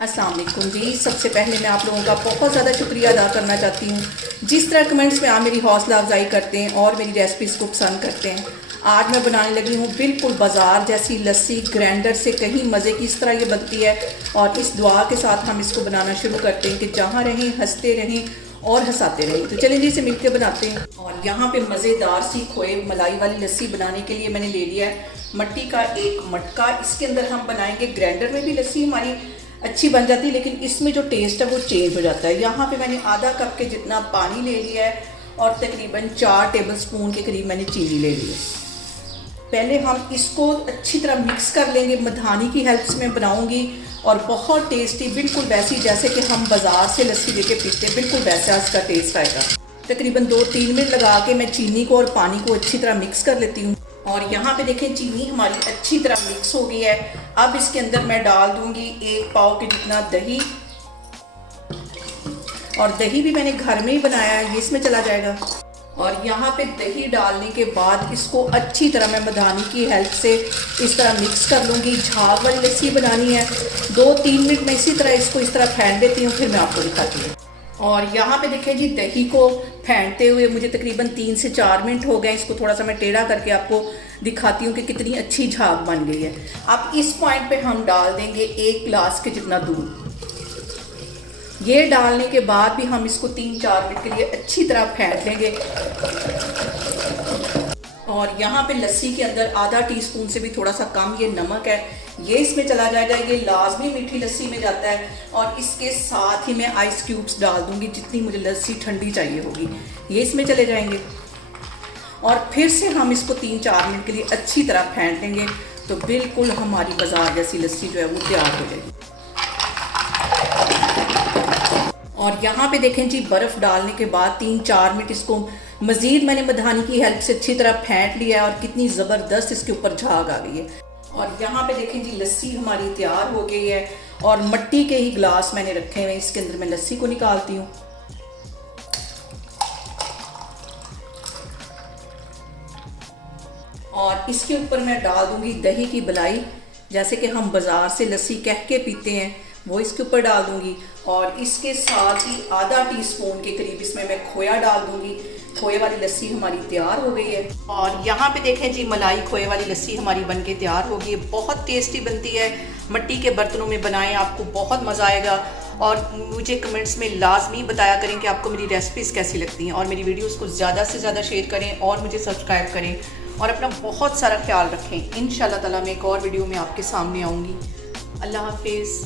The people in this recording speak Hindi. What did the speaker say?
अस्सलाम वालेकुम जी। सबसे पहले मैं आप लोगों का बहुत ज़्यादा शुक्रिया अदा करना चाहती हूँ जिस तरह कमेंट्स में आप मेरी हौसला अफजाई करते हैं और मेरी रेसिपीज़ को पसंद करते हैं। आज मैं बनाने लगी हूँ बिल्कुल बाज़ार जैसी लस्सी, ग्राइंडर से कहीं मज़े की इस तरह ये बनती है। और इस दुआ के साथ हम इसको बनाना शुरू करते हैं कि जहाँ रहें हंसते रहें और हंसाते रहें। तो चलिए जी इसे मिलकर बनाते हैं। और यहाँ पे मज़ेदार सी खोए मलाई वाली लस्सी बनाने के लिए मैंने ले लिया है मट्टी का एक मटका। इसके अंदर हम बनाएंगे, ग्राइंडर में भी लस्सी हमारी अच्छी बन जाती है लेकिन इसमें जो टेस्ट है वो चेंज हो जाता है। यहाँ पे मैंने आधा कप के जितना पानी ले लिया है और तकरीबन 4 टेबलस्पून के करीब मैंने चीनी ले ली है। पहले हम इसको अच्छी तरह मिक्स कर लेंगे। मधानी की हेल्प से मैं बनाऊंगी और बहुत टेस्टी, बिल्कुल वैसी जैसे कि हम बाज़ार से लस्सी लेके पीते हैं, बिल्कुल वैसा इसका टेस्ट आएगा। तकरीबन 2-3 मिनट लगा के मैं चीनी को और पानी को अच्छी तरह मिक्स कर लेती हूँ। और यहाँ पे देखें चीनी हमारी अच्छी तरह मिक्स हो गई है। अब इसके अंदर मैं डाल दूंगी 1 पाव के जितना दही, और दही भी मैंने घर में ही बनाया है, ये इसमें चला जाएगा। और यहाँ पे दही डालने के बाद इसको अच्छी तरह मैं मधानी की हेल्प से इस तरह मिक्स कर लूँगी। झाग वाली लस्सी बनानी है। 2-3 मिनट में इसी तरह इसको इस तरह फेंट देती हूँ, फिर मैं आपको दिखाती हूँ। और यहाँ पे देखें जी दही को फेंटते हुए मुझे तकरीबन 3 से 4 मिनट हो गए। इसको थोड़ा सा मैं टेढ़ा करके आपको दिखाती हूँ कि कितनी अच्छी झाग बन गई है। अब इस पॉइंट पे हम डाल देंगे 1 गिलास के जितना दूध। ये डालने के बाद भी हम इसको 3-4 मिनट के लिए अच्छी तरह फेंट लेंगे। और यहाँ पे लस्सी के अंदर आधा टीस्पून से भी थोड़ा सा कम ये नमक है, ये इसमें चला जाएगा। ये लाजमी मीठी लस्सी में जाता है। और इसके साथ ही मैं आइस क्यूब्स डाल दूंगी, जितनी मुझे लस्सी ठंडी चाहिए होगी ये इसमें चले जाएंगे। और फिर से हम इसको 3-4 मिनट के लिए अच्छी तरह फेंट लेंगे, तो बिल्कुल हमारी बाजार जैसी लस्सी जो है वो तैयार हो जाएगी। और यहाँ पे देखें जी बर्फ़ डालने के बाद 3-4 मिनट इसको मज़ीद मैंने मधानी की हेल्प से अच्छी तरह फेंट लिया है और कितनी ज़बरदस्त इसके ऊपर झाग आ गई है। और यहाँ पे देखें जी लस्सी हमारी तैयार हो गई है। और मिट्टी के ही गिलास मैंने रखे हुए, इसके अंदर मैं लस्सी को निकालती हूँ। और इसके ऊपर मैं डाल दूंगी दही की बलाई, जैसे कि हम बाज़ार से लस्सी कह के पीते हैं वो इसके ऊपर डाल दूंगी। और इसके साथ ही आधा टीस्पून के करीब इसमें मैं खोया डाल दूंगी। खोए वाली लस्सी हमारी तैयार हो गई है। और यहाँ पे देखें जी मलाई खोए वाली लस्सी हमारी बनके तैयार हो गई है। बहुत टेस्टी बनती है। मिट्टी के बर्तनों में बनाएं, आपको बहुत मज़ा आएगा। और मुझे कमेंट्स में लाजमी बताया करें कि आपको मेरी रेसिपीज़ कैसी लगती हैं। और मेरी वीडियोज़ को ज़्यादा से ज़्यादा शेयर करें और मुझे सब्सक्राइब करें। और अपना बहुत सारा ख्याल रखें। इंशाल्लाह ताला मैं एक और वीडियो में आपके सामने आऊँगी। अल्लाह हाफिज़।